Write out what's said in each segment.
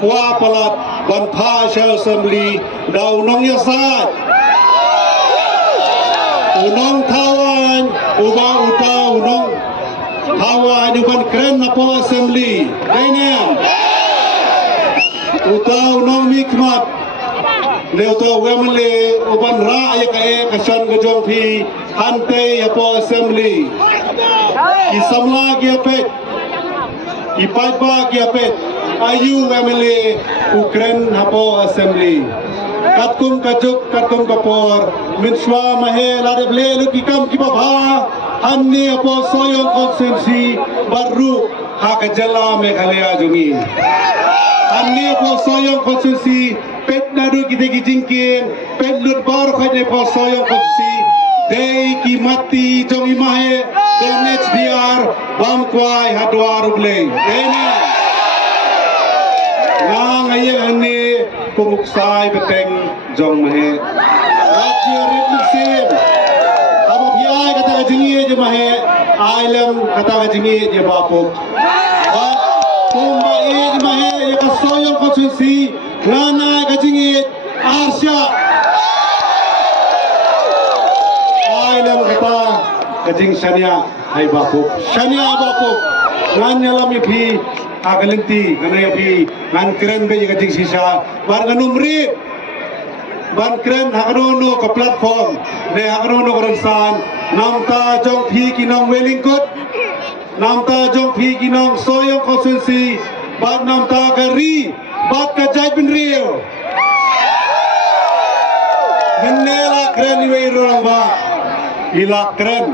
kwa palat ban pha shall assembly dau nong yasat unong tawan uba uta unong tawa ban kren na po assembly denen uta unong mikmat leuto wemle uban ra ya kae kasan gejong phi hante ya po assembly isamla gi apet ipatba gi apet ayu wemle ukren hapo assembly katkum kajuk katkum kapor minswa mahe lare ble lukikam ki baba hanni apo soyong konsensi baru hakajala meghalaya jungi hanni apo soyong konsensi pet nadu kita kijingkin pet lut bar khane po soyong konsensi dei ki mati jong imahe donets diar bam kwai hadwar ble ena ngang aye hanni kumuksai beteng jong mahe rajya revolution abo piai kata jingi je mahe ailem kata jingi je bapuk tumba je mahe ya kasoyong konsensi ngana ka jingi arsya ailem kata kajing shania hai bapuk shania bapuk nganya lami phi agalenti kana phi ngan kren be kajing sisa bar ganumri ban kren hakrono ka platform ne hakrono koransan namta jong phi kinong welingkut namta jong phi kinong soyong konsensi bat namta kari bat ka jai bin rio menela kren ni weirong ba ila kren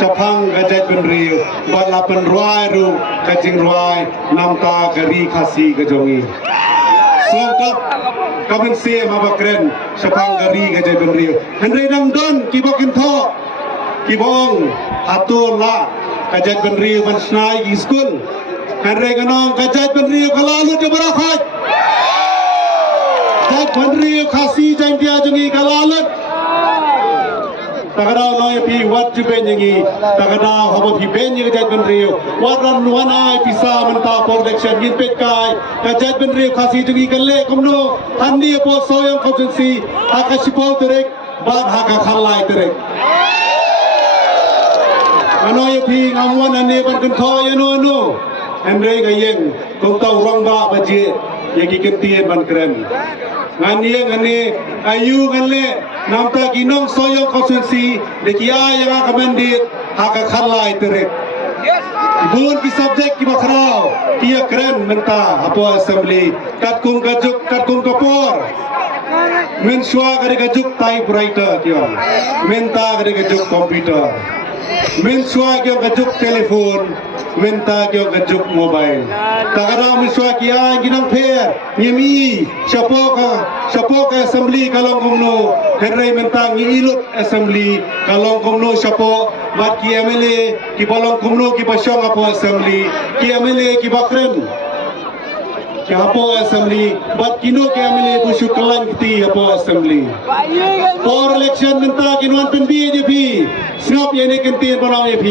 sapang gajat bin rio bat lapan ruai ru kajing ruai namta kari khasi kajongi so kamen se maba kren sapang gari gajai bin rio henry nang don kibokin tho kibong hatola kajat bin rio ban snai gi school henry ganong kajat bin rio kalalu jabara khat kajat bin rio khasi jang dia jungi kalalut tagadao noy pi wat ju ben yangi tagadao habo pi ben yangi kajat bin rio waran wan ai pisa menta protection gin pet kai kajat bin rio khasi jungi kalle komno handi po soyong konsensi akasipo terek bad haka khalai terek anoy pi ngamwan ane ban kan tho yano no andre gayeng kong tau rong ba baje yagi kentien ban kren nganie ngane ayu ngale namta ginong soyong konsensi dekia yang akamandit haka khalai terek bun ki subject ki bakrao kia kren menta apo assembly katkum kapor men shwa kare kajuk typewriter kyo menta kare kajuk computer men shwa kyo kajuk telefon menta kyo kajuk mobile takara men shwa kia ginang pher nyemi shapoka assembly kalong komno henry menta ngi ilut assembly kalong komno shapo bat ki MLA ki balong komno ki basyong apo assembly ki MLA ki bakren ki apo assembly bat kino ki MLA busu kalan kiti apo assembly for election menta kinwan pen BJP snap yene kentin barang EP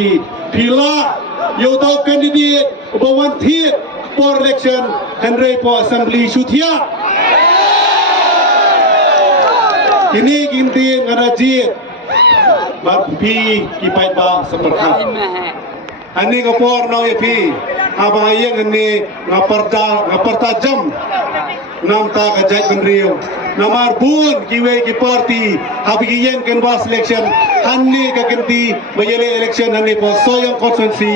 pila yo tau candidate bawan thiet for election henry po assembly suthia kini kintin ngarajit bat pi kipai ba seperti ani kapor nau pi abayeng ani ngaperta jam namta kajat benrio namar bun kiwe ki party habigien kan bas election hanni ka kenti bayele election hanni po soyong konsensi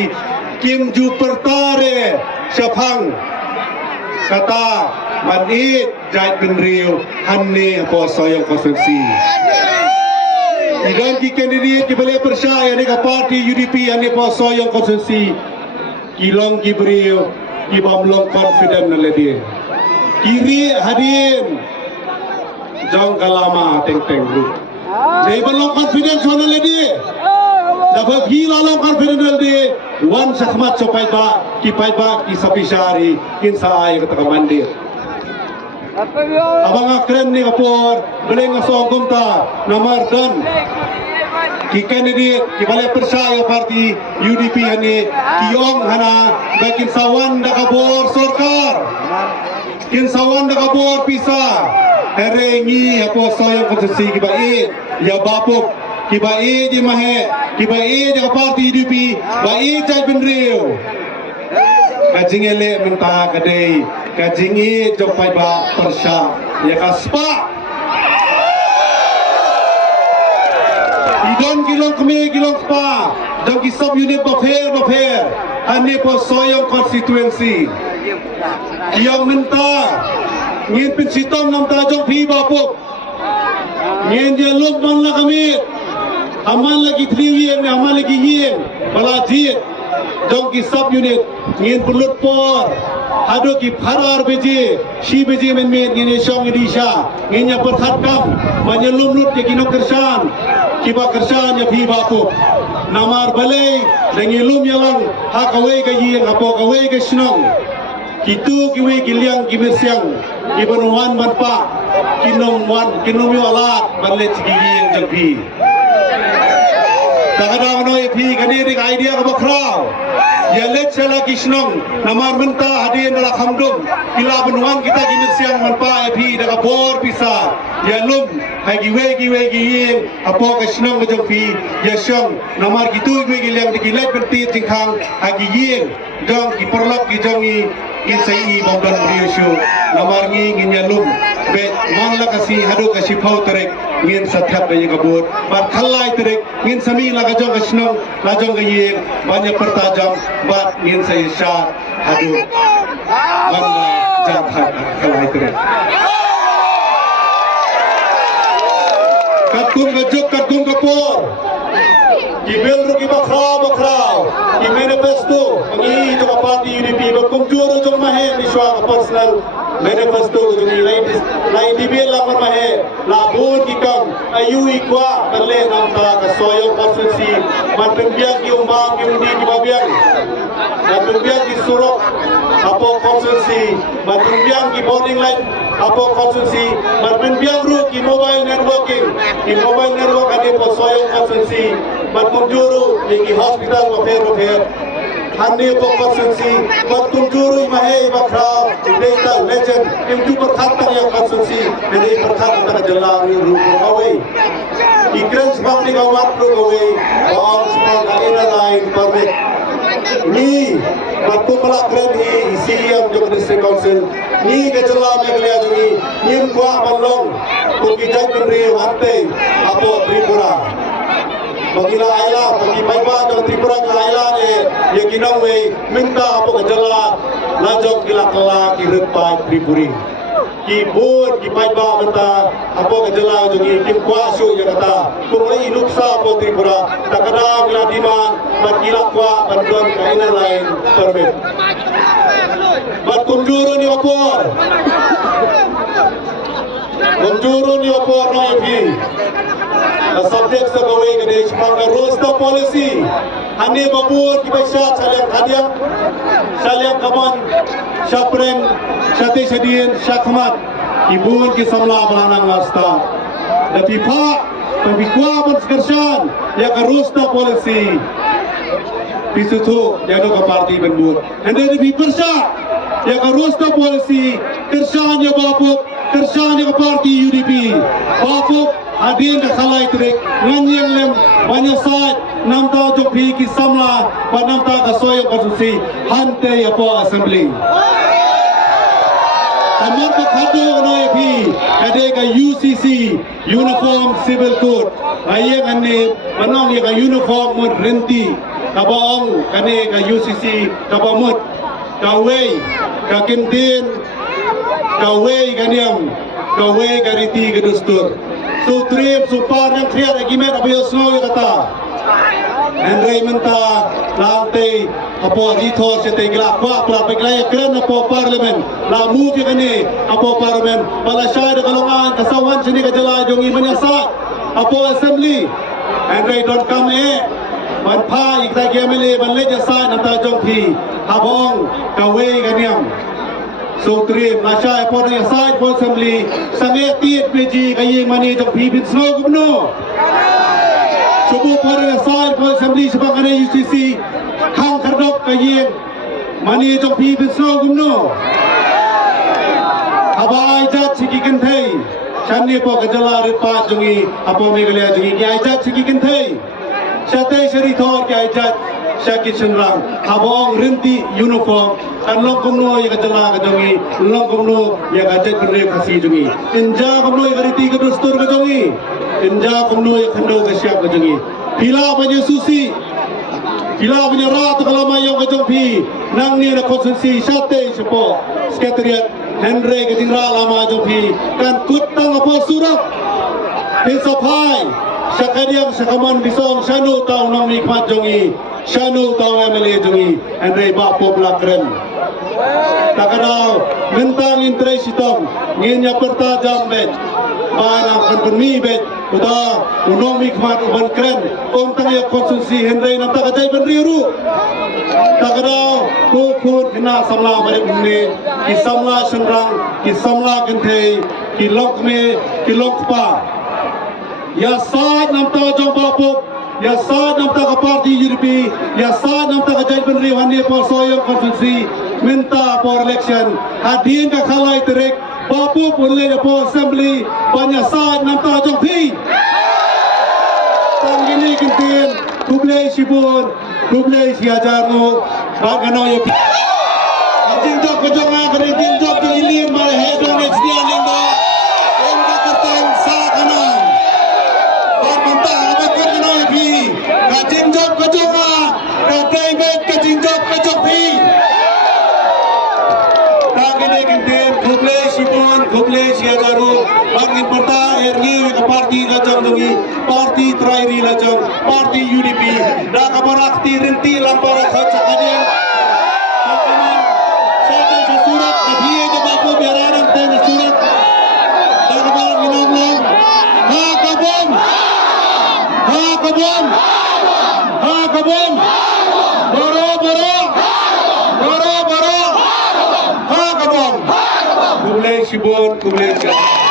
kim ju pertare sapang kata manit jait benrio hanni po soyong konsensi igan ki candidate ki bale percaya ni ka party UDP ani po soyong konsensi kilong ki brio ki bamlong confident na ledi kiri hadin jong kalama teng group dei balong confidence na ledi dapat gila long confident ledi wan sakmat so pai ba ki sapishari kin sa ay ka mandir abang akren ni kapor beleng asong ta nomor dan ki candidate ki bale percaya parti UDP hani kiong hana bakin sawan da kabor sarkar kin sawan da kabor pisa herengi apo soyong konstitusi kibai ya bapuk kibai di mahe kibai di parti UDP bai cai benriu kajing ele menta kadai kajing i jopai ba persya ya kaspa idon kilong kami kilong spa dong kisop unit bapher ane po soyong konstituensi yang minta ngin pensitong nam tajong pi bapuk ngin dia luk man la kami aman lagi triwien aman lagi yin balajit dong kisop unit ngin pulut por hado ki pharar beje shi beje men ngin shong idisha ngin ya perkhat kam manyelum lut ke kinok kersan kiba kersan ya pi bapuk namar balai dengilum yalang hakawai ka yin apo kawai ka snong kitu kiwi kiliang kimersiang kibanuan manpa kinom yo alat banle cigi yang jangpi kadang no epi kani rik idea ka bakrau ya let sala kisnong namar menta hadin dala khamdum kila banuan kita kimersiang manpa epi daga bor pisa ya lum hagi yin apo ka snong ka jangpi ya syong namar kitu kiwi kiliang dikilat berti tingkang hagi yin dong kiperlok kijongi insai bomban riushu namar ngi nyalum be mangla kasi hadu kasi phau terek ngin sathap be kabut bar khallai terek ngin sami la kajong kasnong lajong ge banyak pertajam bat ngin sai sha hadu bangla jathat khallai terek katkum kapur Kibel rugi bakrau ki manifesto ngi to parti UDP bakum juro jong mahe miswa personal manifesto jong lai dibel la mahe la bon ki kam ayu ikwa perle nam ta ka soyo konstitusi man pembiak ki umam ki undi ki babiang man pembiak ki surok apo konstitusi man pembiak ki boarding light apo konstitusi man pembiak ru ki mobile networking ane po soyo konstitusi Batum juru yang hospital wafer hande po konstitusi batum juru mahe bakrau data legend yang juga berkata yang konstitusi dari berkata tak jelas ru away ikran sebab ni kawat ru away all small ina line permit ni batum pelakran ni CM juga district council ni kejelas megalia ni kuah malong tukijai penri hante apo Tripura bagi Laila, bagi Baiba, jauh Tripura ke Laila ni, yang kinong wei minta apa kejala, lajok kila kala kirepai Tripuri. Kibun, Baiba minta apa kejala jungi kim kuasu yang kata, kumai inuksa apa Tripura, tak kadang kila diman, berkila kuah bantuan kaina lain perbet. Berkunjuru ni opor, kunjuru ni opor naiki. Subject sa gawin ka din pang rules to policy hani babur kibasya salyang kaman syapren syate sadian syakmat ibun ki samla balanang lasta tapi pak pembikwa man sekersan ya ka rules to policy pisutu ya ka parti benbur and then di persya ya ka rules to policy kersan ya bapuk kersan ya ka parti UDP bapuk adin da khalai trek nganyeng lem banyak saat nam ta jo phi ki samla pa nam ta ka soyo konstitusi hante ya po assembly amar ka khade onai phi kade ka UCC uniform civil code ayeng ane manong ya ka uniform mud renti ka baong kane ka UCC ka bamut ka wei ka kintin ka wei kaniam ka wei ka riti ka dustur Sutrip, supar yang kriat agimet abiyo snow kata. Andre menta lantai apa dithor sete gila kwa pla peglaya kren apa parlimen la move kene apa parlimen bala syai kalongan kasawan sini ka jala jongi menyasat apa assembly Andre don't come man pa ikta gemele banle jasa nanta jongpi habong kawe kaniam Sutri, Masya, apa yang side for assembly, sangat tiap PG kaya mani jom pipin snow gubno. Subuh pada yang side for assembly sebab ada UCC, hang kerdok kaya mani jom pipin snow gubno. Aba aijat sigi kentai. Shani po kajala ripa jungi apo megalia jungi ki aijat sigi kentai. Shatai shari thor ki aijat Syakit senrang, abang rinti uniform, kan long kumno yang kajala kajongi, long kumno yang kajat beri kasih jongi, inja kumno yang kariti kedustur kajongi, inja kumno yang kendo kasiap kajongi, pila banyak susi, pila banyak rat kalau mayong kajong pi, nang ni nak konsumsi sate sepo, sekretariat Henry ketinggal lama kajong pi, kan kutang apa surat, pensopai, sakadiang sakaman bisong shanu tau nang nikmat jongi. Shanu tahu MLA jungi, Andre Bapo Blakren. Takarau mentang interest itong, nginya pertajam bet, barang penpemi bet, udah unong mikmat uban kren, ontang ya konsumsi Andre nam takajai penriuru. Takarau kukun kena samla balik ini, kisamla senrang, kisamla gentei, kilok me, kilok pa. Ya saat nam tahu jom Bapo. Ya saat nam tak parti UDP, ya saat nam tak jadi penri wani por soyo konstitusi minta por election. Hadin ka khalai terek, bapu punle por assembly, banyak saat nam tak jong pi. Tanggini kintin, kublai sibun, kublai siajarno, bagano yo. Ajin jok kejong agri jin jok di ilir mare hedong next dia lindo. Engka kertang sa kanan. Barmanta abakan kena pi. Kajinjok kejonga, kadaimet kajinjok kejopi. Tagine kintin, kuble sibun, kuble siajaru, bangin perta ergi ke parti lajang dungi, parti trairi lajang, parti UDP, dah kabarakti rinti lampara khaca kadian. Saya surat, nabiye ke bapu biararan tena surat, dah kabar minamlang, ha kabum, ha kabum. Kabum, boro, ha kabum, kublai sibun, kublai siajar.